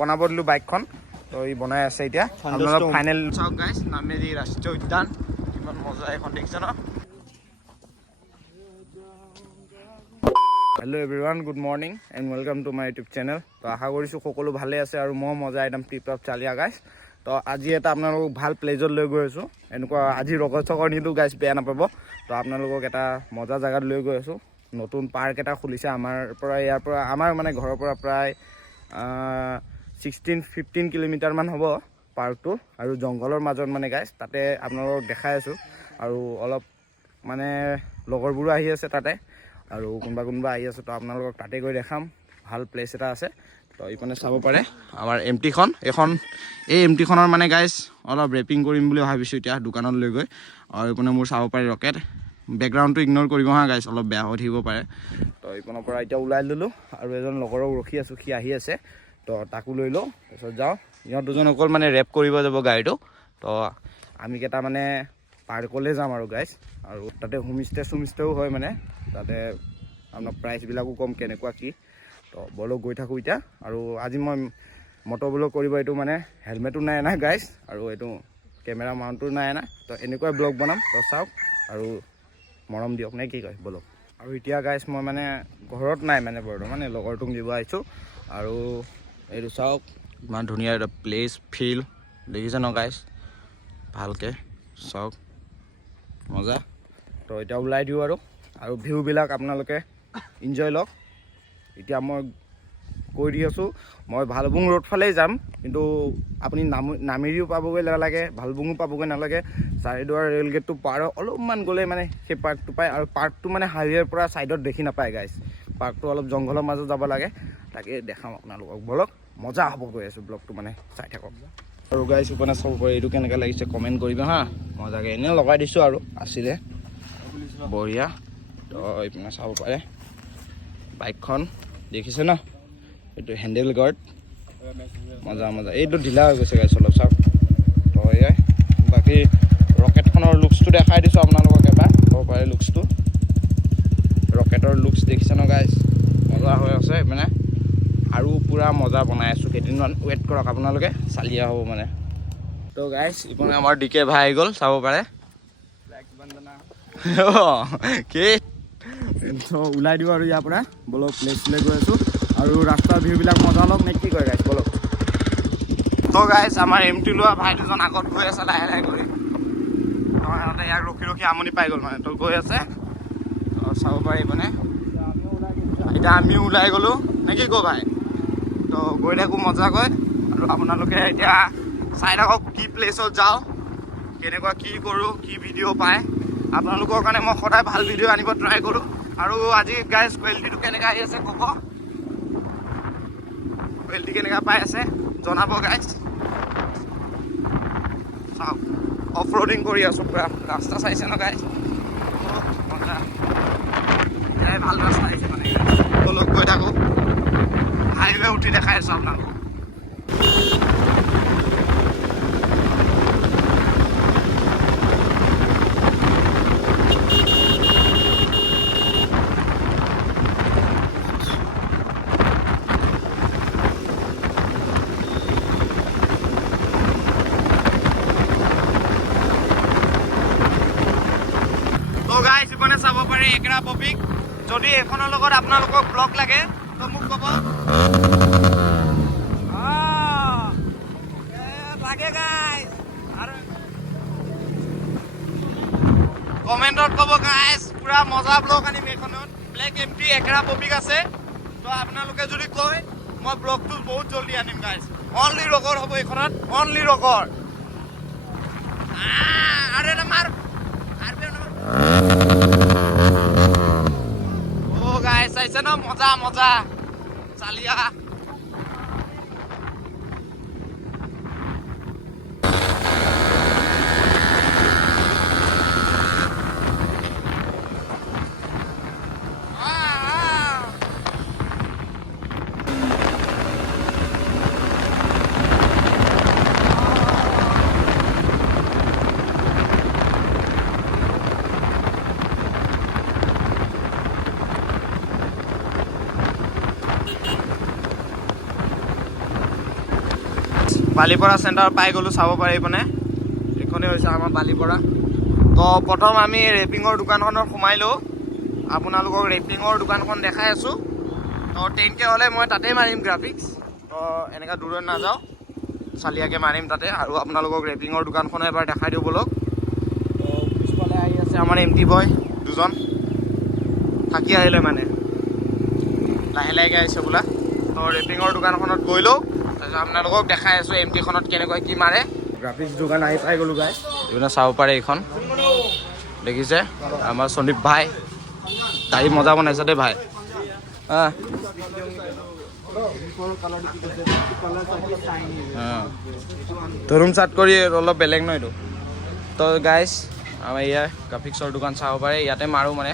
বনাব দিলোঁ বাইকখন, তো ই বনাই আছে এতিয়া। আপোনালোক ফাইনেল চাওক গাইছ, নামেৰি ৰাষ্ট্ৰীয় উদ্যান কিমান মজা এখন দেখিছে ন। Hello' everyone, good morning and welcome to my YouTube channel. তো আশা কৰিছোঁ সকলো ভালে আছে আৰু মই মজা একদম টিপ টপ চালিয়া গাইছ। তো আজি এটা আপোনালোকক ভাল প্লেজত লৈ গৈ আছোঁ। এনেকুৱা আজি ৰগৰ চগৰ নিদিওঁ গাইছ, বেয়া নাপাব। তো আপোনালোকক এটা মজা জেগাত লৈ গৈ আছোঁ। নতুন পাৰ্ক এটা খুলিছে ইয়াৰ পৰা আমাৰ মানে ঘৰৰ পৰা প্ৰায় 16-15 কিলোমিটাৰমান হ'ব পাৰ্কটো, আৰু জংঘলৰ মাজত মানে গাইছ। তাতে আপোনালোকক দেখাই আছোঁ, আৰু অলপ মানে লগৰবোৰো আহি আছে তাতে, আৰু কোনোবা আহি আছে। তো আপোনালোকক তাতে গৈ দেখাম, ভাল প্লেচ এটা আছে। তো এইপিনে চাব পাৰে আমাৰ এমটিখন, এই এমটিখনৰ মানে গাইছ অলপ ৰেপিং কৰিম বুলি ভাবিছোঁ এতিয়া দোকানত লৈ গৈ। আৰু এইপিনে মোৰ চাব পাৰে ৰকেট, বেকগ্ৰাউণ্ডটো ইগন'ৰ কৰিব হা গাইছ, অলপ বেয়া হৈ থাকিব পাৰে। তো এইপিনৰ পৰা এতিয়া ওলাই ল'লোঁ, আৰু এজন লগৰক ৰখি আছোঁ, সি আহি আছে। তো তাকো লৈ লওঁ, তাৰপিছত যাওঁ। ইহঁত দুজন অকল মানে ৰেপ কৰিব যাব গাড়ীটো। তো আমি কেইটা মানে পাৰ্কলৈ যাম আৰু গাইছ। আৰু তাতে হোমষ্টেও হয় মানে, তাতে আপোনাৰ প্ৰাইচবিলাকো কম, কেনেকুৱা কি। তো বলক গৈ থাকোঁ এতিয়া। আৰু আজি মই মট'ব্লগ কৰিব, এইটো মানে হেলমেটো নাই অনা গাইছ, আৰু এইটো কেমেৰা মাউণ্টো নাই অনা। তো এনেকুৱাই ব্লগ বনাম, তো চাওক আৰু মৰম দিয়ক, নে কি কয়, বলক। আৰু এতিয়া গাইছ মই মানে ঘৰত নাই মানে বৰ্তমান, লগৰটোক দিব আহিছোঁ। আৰু এইটো চাওক ইমান ধুনীয়া এটা প্লেচ, ফিল্ড দেখিছে ন গাইছ, ভালকৈ চাওক, মজা। তো এতিয়া ওলাই দিওঁ আৰু ভিউবিলাক আপোনালোকে ইনজয় লওক। এতিয়া মই কৈ দি আছোঁ, মই ভালুকপুং ৰোড ফালেই যাম, কিন্তু আপুনি নামেৰিও পাবগৈ নালাগে, ভালুকপুঙো পাবগৈ নালাগে। চাৰিদুৱাৰ ৰেল গেটটো পাৰ অলপমান গ'লে মানে সেই পাৰ্কটো পায়। আৰু পাৰ্কটো মানে হাইৱেৰ পৰা ছাইডত দেখি নাপায় গাইছ, পাৰ্কটো অলপ জংঘলৰ মাজত যাব লাগে। তাকে দেখাম আপোনালোকক, বলক, মজা হ'ব গৈ আছোঁ, ব্লগটো মানে চাই থাকক। আৰু গাইছ উপনে চাব পাৰে, এইটো কেনেকৈ লাগিছে কমেণ্ট কৰিব হা, মজাকৈ এনেই লগাই দিছোঁ আৰু আছিলে বঢ়িয়া। তো এইপিনে চাব পাৰে বাইকখন দেখিছে ন, এইটো হেণ্ডেল গাৰ্ড, মজা। এইটো ঢিলা হৈ গৈছে গাইছ অলপ, চাওক। তো এয়াই, বাকী ৰকেটখনৰ লুকছটো দেখাই দিছোঁ আপোনালোকক এবাৰ, চাব পাৰে লুকছটো, ৰকেটৰ লুকছ দেখিছে ন গাইছ, মজা হৈ আছে মানে। আৰু পূৰা মজা বনাই আছোঁ, কেইদিনমান ৱেইট কৰক আপোনালোকে, চালিয়া হ'ব মানে। তো গাইছ ইপিনে আমাৰ ডিকে ভাই আহি গ'ল, চাব পাৰে। কি ওলাই দিওঁ আৰু ইয়াৰ পৰা, বলক প্লেচলৈ গৈ আছোঁ। আৰু ৰাস্তাৰ ভিউবিলাক মজা লওক, নে কি কয় গাইছ, বলক। তো গাইছ আমাৰ এমটি লোৱা ভাই দুজন আগত গৈ আছে লাহে লাহে কৰি। সিহঁতে ইয়াক ৰখি আমনি পাই গ'ল মানে, তো গৈ আছে। চাব পাৰি মানে, এতিয়া আমিও ওলাই গ'লোঁ, নে কি কয় ভাই। তো গৈ থাকোঁ মজাকৈ, আৰু আপোনালোকে এতিয়া চাই থাকক কি প্লেচত যাওঁ, কেনেকুৱা কি কৰোঁ, কি ভিডিঅ' পায়। আপোনালোকৰ কাৰণে মই সদায় ভাল ভিডিঅ' আনিব ট্ৰাই কৰোঁ। আৰু আজি গাইছ কোৱালিটিটো কেনেকৈ আহি আছে ক'ব, কোৱালিটি কেনেকৈ পাই আছে জনাব গাইছ। চাওক অফ ৰ'ডিং কৰি আছোঁ পূৰা, ৰাস্তা চাইছে ন গাইছ, মজা। এয়াই ভাল ৰাস্তা আহিছে মানে, তলত গৈ থাকোঁ, হাইৱে উঠি দেখাই আছোঁ আপোনালোকক। চাব পাৰে একৰা পপিক, যদি এইখনৰ লগত আপোনালোকক ব্লগ লাগে তো মোক ক'ব, লাগে গাইছ, আৰু কমেণ্টত ক'ব গাইছ, পুৰা মজা ব্লগ আনিম এইখনত। ব্লেক এমটি একৰা পপিক আছে, তো আপোনালোকে যদি কয় মই ব্লগটো বহুত জল্দি আনিম গাইছ। অনলি ৰগৰ হ'ব এইখনত, অনলি ৰগৰ। আৰু এটা মাৰ, গাইছ চাইছে ন, মজা চালিয়া। বালিপৰা চেণ্টাৰ পাই গ'লোঁ চাব পাৰি মানে এইখনেই হৈছে আমাৰ বালিপৰা তো প্ৰথম আমি ৰেপিঙৰ দোকানখনত সোমাই লওঁ আপোনালোকক ৰেপিঙৰ দোকানখন দেখাই আছোঁ তো 10K হ'লে মই তাতেই মাৰিম গ্ৰাফিক্স তো এনেকৈ দূৰত নাযাওঁ চালিয়াকৈ মাৰিম তাতে আৰু আপোনালোকক ৰেপিঙৰ দোকানখনো এবাৰ দেখাই দিওঁ বলক তো পিছফালে আহি আছে আমাৰ এমটি বয় দুজন থাকি আহিলে মানে লাহে লাহেকৈ আহিছে বোলা তো ৰেপিঙৰ দোকানখনত গৈ লওঁ তাৰপিছত আপোনালোকক দেখাই আছোঁ এমটিখনত কেনেকৈ কি মাৰে গ্ৰাফিক্স দোকান আহি পাই গ'লোঁ গাইছ এইপিনে চাব পাৰে এইখন দেখিছে আমাৰ সন্দীপ ভাই গাড়ী মজা বনাইছে দেই ভাই তৰুণ চাট কৰি অলপ বেলেগ ন এইটো তো গাইছ আমাৰ ইয়াৰ গ্ৰাফিক্সৰ দোকান চাব পাৰে ইয়াতে মাৰোঁ মানে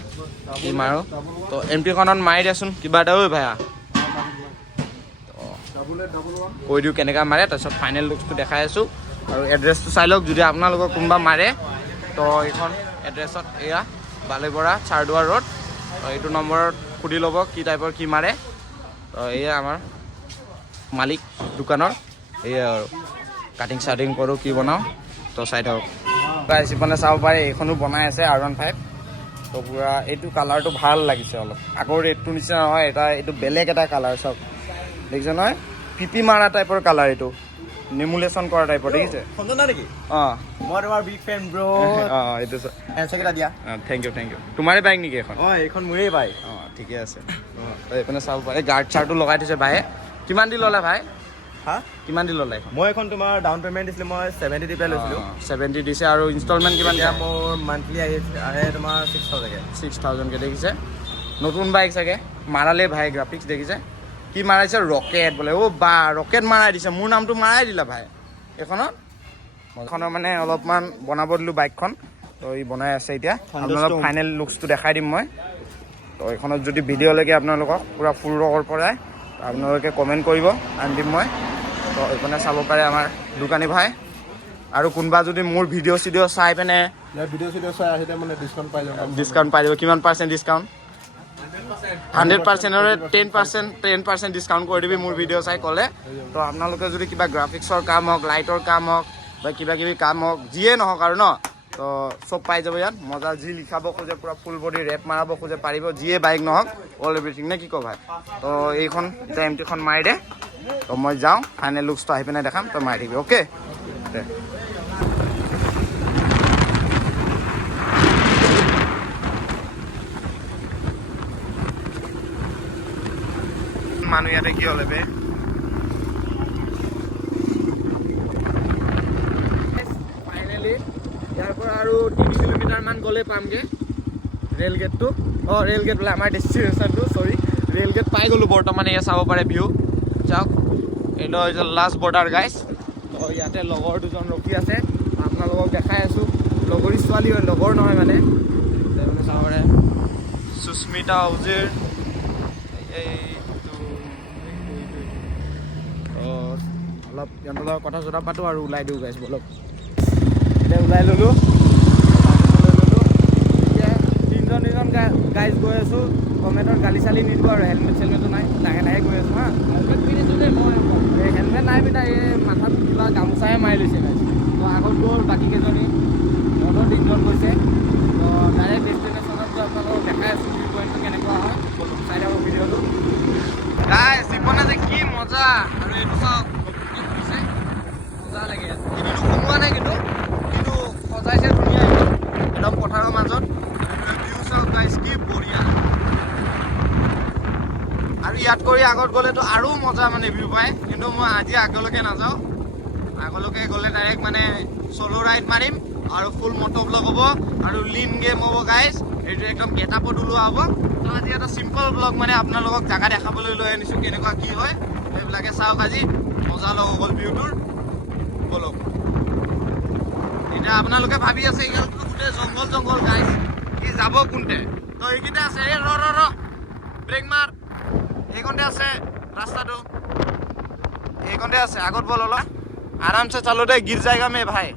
কি মাৰোঁ তো এমটিখনত মাৰি দিয়াচোন কিবা এটা ঐ ভাইয়া কৈ দিওঁ কেনেকৈ মাৰে তাৰপিছত ফাইনেল লুকছটো দেখাই আছোঁ আৰু এড্ৰেছটো চাই লওক যদি আপোনালোকৰ কোনোবা মাৰে তো এইখন এড্ৰেছত এয়া বালিপৰা চাৰদুৱাৰ ৰোড তো এইটো নম্বৰত সুধি ল'ব কি টাইপৰ কি মাৰে তো এয়া আমাৰ মালিক দোকানৰ এয়া আৰু কাটিং চাটিং কৰোঁ কি বনাওঁ তো চাই থাকক মানে চাব পাৰে এইখনো বনাই আছে R15 তো পূৰা এইটো কালাৰটো ভাল লাগিছে অলপ আগৰ ৰেটটো নিচিনা নহয় এইটো বেলেগ এটা কালাৰ চাওক দেখিছে নহয় পিপি মাৰা টাইপৰ কালাৰ এইটো নিমুলেশ্যন কৰা টাইপৰ দেখিছে নেকি অঁ মই তোমাৰ বিগ ফেন ব্ৰ অঁ এইটো এনচাৰকেইটা দিয়া থেংক ইউ তোমাৰে বাইক নেকি এখন অঁ এইখন মোৰেই বাইক অঁ ঠিকে আছে তো এইপিনে চাব পাৰে গাৰ্ড চাৰ্টো লগাই থৈছে ভাইয়ে কিমান দি ল'লে ভাই হা কিমান দি ল'লে মই এখন তোমাৰ ডাউন পে'মেণ্ট দিছিলোঁ মই 70 দি পেলাই লৈছিলোঁ 70 দিছে আৰু ইনষ্টলমেণ্ট কিমান এতিয়া মোৰ মান্থলি আহে তোমাৰ 6,000কৈ দেখিছে নতুন বাইক চাগে মাৰালে ভাই গ্ৰাফিক্স দেখিছে কি মাৰাইছে ৰকেট বোলে অ' বা ৰকেট মাৰাই দিছে মোৰ নামটো মাৰাই দিলা ভাই এইখনৰ মানে অলপমান বনাব দিলোঁ বাইকখন তো ই বনাই আছে এতিয়া আপোনালোকক ফাইনেল লুকছটো দেখাই দিম মই তো এইখনত যদি ভিডিঅ'লৈকে আপোনালোকক পূৰা ফুল ৰকৰ পৰাই আপোনালোকে কমেণ্ট কৰিব আনি দিম মই তো এইখনে চাব পাৰে আমাৰ দোকানী ভাই আৰু কোনোবা যদি মোৰ ভিডিঅ' চিডিঅ' চাই পিনে চাই আহিলে মানে ডিছকাউণ্ট পাই যাব কিমান পাৰ্চেণ্ট ডিছকাউণ্ট 100%ৰে 10% ডিছকাউণ্ট কৰি দিবি মোৰ ভিডিঅ' চাই ক'লে তো আপোনালোকে যদি কিবা গ্ৰাফিক্সৰ কাম হওক লাইটৰ কাম হওক বা কিবা কিবি কাম হওক যিয়ে নহওক আৰু ন তো চব পাই যাব ইয়াত মজা যি লিখাব খোজে পূৰা ফুল বডি ৰেপ মাৰাব খোজে পাৰিব যিয়ে বাইক নহওক অল এভৰিথিং নে কি কওঁ ভাই তো এইখন এতিয়া এমটিখন মাৰি দে তো মই যাওঁ ফাইনেল লুকছটো আহি পিনে দেখাম তই মাৰি দিবি অ'কে দে মানুহ ইয়াতে কি হ'লে বে ফাইনেলি ইয়াৰ পৰা আৰু 3 কিলোমিটাৰমান গ'লে পামগৈ ৰেল গেটটো অঁ ৰেল গেট বোলে আমাৰ ডেষ্টিনেশ্যনটো চৰি ৰেল গেট পাই গ'লোঁ বৰ্তমান এয়া চাব পাৰে ভিউ চাওক এইটো হৈছে লাষ্ট বৰ্ডাৰ গাইজ তো ইয়াতে লগৰ দুজন ৰখি আছে আপোনালোকক দেখাই আছোঁ লগৰী ছোৱালী হয় লগৰ নহয় মানে চাব পাৰে সুস্মিতা উজিৰ অলপ সিহঁতৰ লগত কথা চথা পাতোঁ আৰু ওলাই দিওঁ গাইছ বলক এতিয়া ওলাই ল'লোঁ এতিয়া তিনিজন গাইজ গৈ আছোঁ গভৰ্ণমেণ্টৰ গালি চালি নিদিব আৰু হেলমেট চেলমেটো নাই লাহে লাহে গৈ আছোঁ হা হেলমেট পিন্ধিছোঁ দেই মই এই হেলমেট নাই পিন্ধা এই মাথাত কিবা গামোচাহে মাৰি লৈছে গাইজ তো আগত গ'ল বাকীকেইজনী সিহঁতৰ তিনিজন গৈছে তো ডাইৰেক্ট ডেষ্টিনেশ্যনত গৈ আপোনালোকক দেখাই আছোঁ ভিউ পইণ্টটো কেনেকুৱা হয় চাই থাকক ভিডিঅ'টো গাইজ জীৱনে যে কি মজা আৰু এইটো চাওক মজা লাগে কিন্তু সোমোৱা নাই কিন্তু সজাইছে ধুনীয়া একদম পথাৰৰ মাজত ভিউ চাওক গাইজ কি বঢ়িয়া আৰু ইয়াত কৰি আগত গ'লেতো আৰু মজা মানে ভিউ পায় কিন্তু মই আজি আগলৈকে নাযাওঁ আগলৈকে গ'লে ডাইৰেক্ট মানে চ'ল' ৰাইড মাৰিম আৰু ফুল মটো ব্লগ হ'ব আৰু লিন গেম হ'ব গাইজ এইটো একদম গেটআপত ওলোৱা হ'ব তো আজি এটা চিম্পল ব্লগ মানে আপোনালোকক জাগা দেখাবলৈ লৈ আনিছোঁ কেনেকুৱা কি হয় সেইবিলাকে চাওক আজি মজা লগ গ'ল ভিউটোৰ বলক এতিয়া আপোনালোকে ভাবি আছে এইগালটো গোটেই জংঘল গাইজ কি যাব কোনতে তো এইকেইটা আছে এই ৰ ব্ৰেক মাৰ এইকণতে আছে ৰাস্তাটো এইকণতে আছে আগত বল অলপ আৰামছে চালো দে गिर जाएगा मैं भाई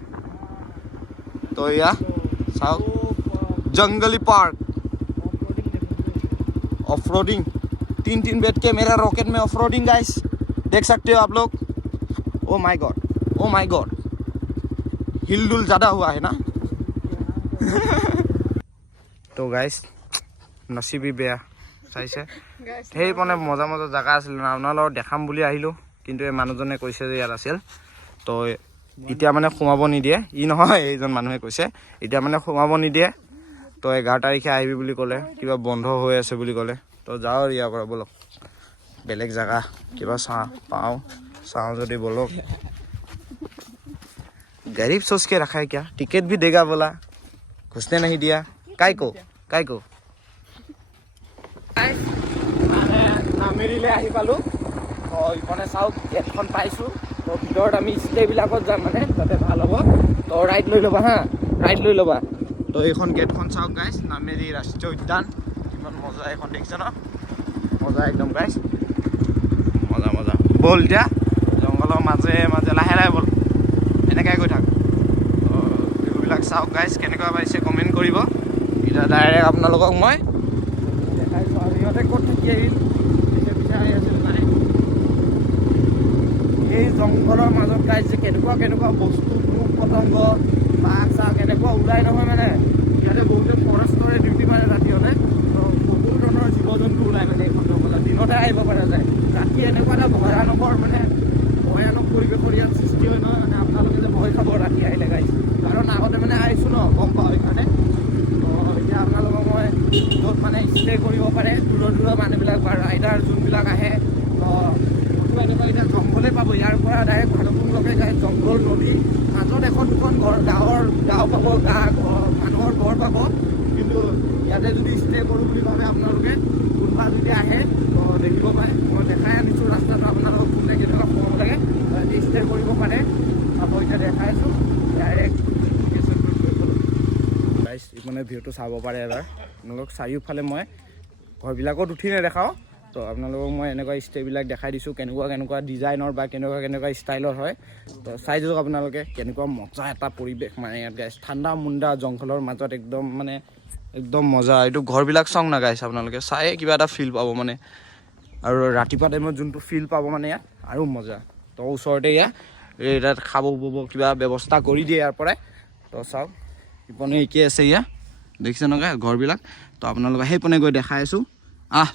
तो या साउथ जंगली पार्क ऑफ रोडिंग 3 बैठ के मेरा रॉकेट में ऑफ रोडिंग गाइस देख सकते हो आप लोग oh my god oh my god हिलडुल ज़्यादा हुआ है ना তো গাইছ নচিবি বেয়া চাইছে সেই মানে মজা মজা জেগা আছিল না আপোনালোকক দেখাম বুলি আহিলোঁ কিন্তু এই মানুহজনে কৈছে যে ইয়াত আছিল তো এতিয়া মানে সোমাব নিদিয়ে ই নহয় এইজন মানুহে কৈছে এতিয়া মানে সোমাব নিদিয়ে তো 11 তাৰিখে আহিবি বুলি ক'লে কিবা বন্ধ হৈ আছে বুলি ক'লে তো যাওঁ আৰু ইয়াৰ পৰা বলক বেলেগ জেগা কিবা চাওঁ যদি বলক गरीब सोच के रखा है क्या टिकट भी देगा बोला घुसने नहीं दिया काय को নামেৰিলৈ আহি পালোঁ ইফালে চাওক গেটখন পাইছোঁ তো ভিতৰত আমি ষ্টেবিলাকত যাম মানে তাতে ভাল হ'ব তো ৰাইড লৈ ল'বা হা ৰাইড লৈ ল'বা তো এইখন গেটখন চাওক গাইছ নামেৰি ৰাষ্ট্ৰীয় উদ্যান কিমান মজা এইখন দেখিছে ন মজা একদম গাইছ মজা মজা ব'ল এতিয়া জংঘলৰ মাজে মাজে লাহে লাহে ব'ল এনেকৈ গৈ থাক ভিউবিলাক চাওক গাইছ কেনেকুৱা পাইছে কমেণ্ট কৰিব এতিয়া ডাইৰেক্ট আপোনালোকক মই দেখাইছোঁ আৰু সিহঁতে ক'ত থাকি আহিল পিছে আহি আছিল নাই এই জংঘলৰ মাজত গাইছ যে কেনেকুৱা বস্তু পোক পতংগ বাঘ চাঘ কেনেকুৱা ওলাই নহয় মানে ইয়াতে বহুতে ফৰেষ্টৰে ডিউটি মাৰে ৰাতি হ'লে তো বহুত ধৰণৰ জীৱ জন্তু ওলাই মানে এইখন জংঘলত দিনতে আহিব পৰা যায় ৰাতি এনেকুৱা এটা ভয়ানকৰ মানে ভয়ানক পৰিৱেশৰ ইয়াত সৃষ্টি হয় নহয় মানে আপোনালোকে যে ভয় খাব ৰাতি আহিলে গাইছ কাৰণ আগতে মানে আহিছোঁ ন গম পাওঁ সেইকাৰণে তো এতিয়া আপোনালোকক মই য'ত মানে ষ্টে কৰিব পাৰে দূৰৰ মানুহবিলাক বা ৰাইডাৰ যোনবিলাক আহে তো এনেকুৱা এতিয়া জংঘলে পাব ইয়াৰ পৰা ডাইৰেক্ট ভালুকপুংলৈকে যায় জংঘল নদী মাজত এখন দুখন গাঁও পাব মানুহৰ ঘৰ পাব কিন্তু ইয়াতে যদি ষ্টে কৰোঁ বুলি ভাবে আপোনালোকে কোনোবা যদি আহে তো দেখিব পাৰে মই দেখাই আনিছোঁ ৰাস্তাটো আপোনালোকক কোনে কেনেকুৱা সোমাব লাগে ষ্টে কৰিব পাৰে চাব এতিয়া দেখাই আছোঁ ডাইৰেক্ট মানে ভিউটো চাব পাৰে এবাৰ আপোনালোকক চাৰিওফালে মই ঘৰবিলাকত উঠি নেদেখাওঁ তো আপোনালোকক মই এনেকুৱা ষ্টেবিলাক দেখাই দিছোঁ কেনেকুৱা ডিজাইনৰ বা কেনেকুৱা ষ্টাইলৰ হয় তো চাই যাওক আপোনালোকে কেনেকুৱা মজা এটা পৰিৱেশ মানে ইয়াত গাইছ ঠাণ্ডা মুণ্ডা জংঘলৰ মাজত একদম মজা এইটো ঘৰবিলাক চাওক না গাইছ আপোনালোকে চাই কিবা এটা ফিল পাব মানে আৰু ৰাতিপুৱা টাইমত যোনটো ফিল পাব মানে ইয়াত আৰু মজা তো ওচৰতে ইয়াত খাব ব'ব কিবা ব্যৱস্থা কৰি দিয়ে ইয়াৰ পৰাই তো চাওক ইপনে একে আছে ইয়া দেখিছে নগা ঘৰবিলাক তো আপোনালোকে সেইপনে গৈ দেখাই আছোঁ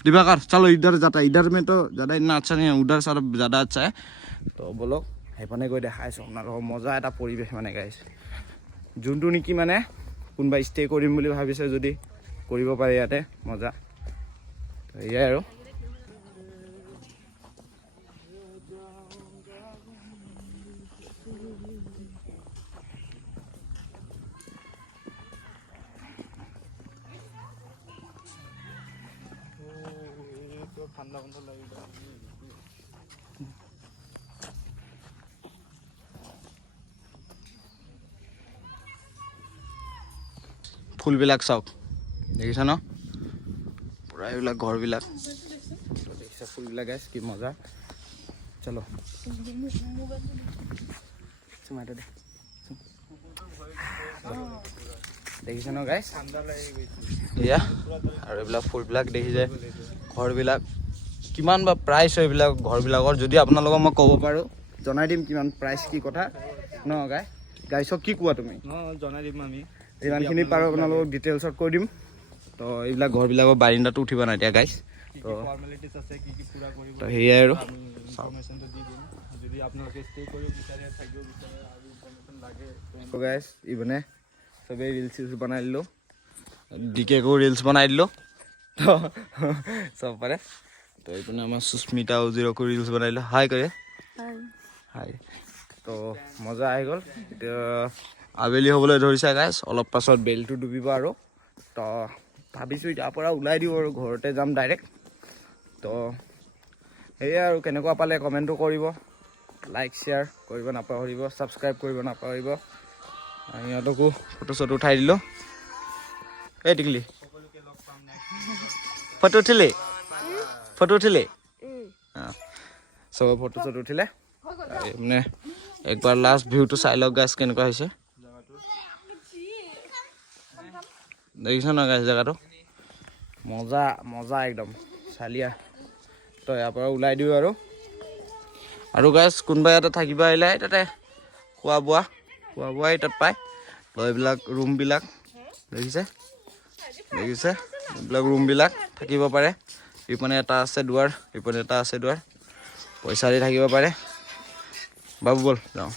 दिवाकर चलो इधर जाता है इधर में तो ज़्यादा इतना अच्छा नहीं है उधर सारा ज़्यादा अच्छा है तो बोलो সেইপনে গৈ দেখাইছোঁ আপোনালোকৰ মজা এটা পৰিৱেশ মানে গাইছ যোনটো নেকি মানে কোনোবা ষ্টে কৰিম বুলি ভাবিছে যদি কৰিব পাৰে ইয়াতে মজা এয়াই আৰু ঠান্ডা বন্ধ লাগি ফুলবিলাক চাওক দেখিছা ন পুৰা এইবিলাক ঘৰবিলাক দেখিছা ফুলবিলাক গাইছ কি মজা চলো দেখিছা ন গাইছ এয়া আৰু এইবিলাক ফুলবিলাক দেখিছে ঘৰবিলাক কিমান বা প্ৰাইচ হয় এইবিলাক ঘৰবিলাকৰ যদি আপোনালোকক মই ক'ব পাৰোঁ জনাই দিম কিমান প্ৰাইচ কি কথা ন গাইছক কি কোৱা তুমি জনাই দিম আমি যিমানখিনি পাৰোঁ আপোনালোকক ডিটেইলছত কৈ দিম তো এইবিলাক ঘৰবিলাকৰ বাৰিণ্ডাটো উঠিব নাই এতিয়া গাইছ তো সেয়াই আৰু যদি আপোনালোকে ষ্টে কৰিব বিচাৰে থাকিব বিচাৰে আৰু ইনফৰমেশ্যন লাগে গাইছ ইভনে চবেই ৰিলচ বনাই দিলোঁ ডিকেকো ৰিলচ বনাই দিলোঁ তো চব পাৰে তো এইপিনে আমাৰ সুস্মিতা উজিৰকো ৰিলচ বনাই দিলোঁ হাই কৰে হাই তো মজা আহি গ'ল এতিয়া আবেলি হ'বলৈ ধৰিছে গাইছ অলপ পাছত বেলটো ডুবিব আৰু তো ভাবিছোঁ ইয়াৰ পৰা ওলাই দিওঁ আৰু ঘৰতে যাম ডাইৰেক্ট তো সেয়াই আৰু কেনেকুৱা পালে কমেণ্টটো কৰিব লাইক শ্বেয়াৰ কৰিব নাপাহৰিব ছাবস্ক্ৰাইব কৰিব নাপাহৰিব সিহঁতকো ফটো চটো উঠাই দিলোঁ এই টিকলি ফটো উঠিলে চব ফটো চটো উঠিলে মানে একবাৰ লাষ্ট ভিউটো চাই লওক গাইছ কেনেকুৱা হৈছে দেখিছ ন গাইছ জেগাটো মজা একদম চালিয়া তো ইয়াৰ পৰা ওলাই দিওঁ আৰু গাইছ কোনোবা ইয়াতে থাকিব আহিলে তাতে খোৱা বোৱা এই তাত পায়। তো এইবিলাক ৰুমবিলাক দেখিছে এইবিলাক ৰুমবিলাক থাকিব পাৰে। ইপিনে এটা আছে দুৱাৰ, ইপিনে এটা আছে দুৱাৰ, পইচা দি থাকিব পাৰে। বাবু ব'ল যাওঁ,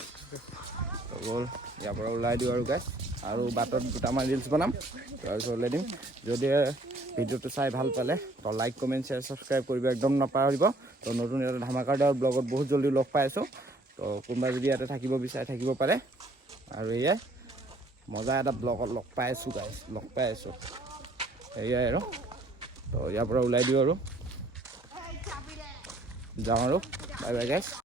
ব'ল ইয়াৰ পৰা ওলাই দিওঁ আৰু গাইছ। আৰু বাটত দুটামান ৰিলচ বনাম, তাৰপিছত ওলাই দিম। যদি ভিডিঅ'টো চাই ভাল পালে তো লাইক কমেণ্ট শ্বেয়াৰ ছাবস্ক্ৰাইব কৰিব একদম নাপাহৰিব। তো নতুন এটা ধামাকাদাৰ ব্লগত বহুত জলদি লগ পাই আছোঁ। তো কোনোবা যদি ইয়াতে থাকিব বিচাৰে থাকিব পাৰে। আৰু এয়াই মজা এটা ব্লগত লগ পাই আছোঁ গাইছ, লগ পাই আছোঁ। এয়াই আৰু তো ইয়াৰ পৰা ওলাই দিওঁ আৰু যাওঁ আৰু বাই বাই গাইছ।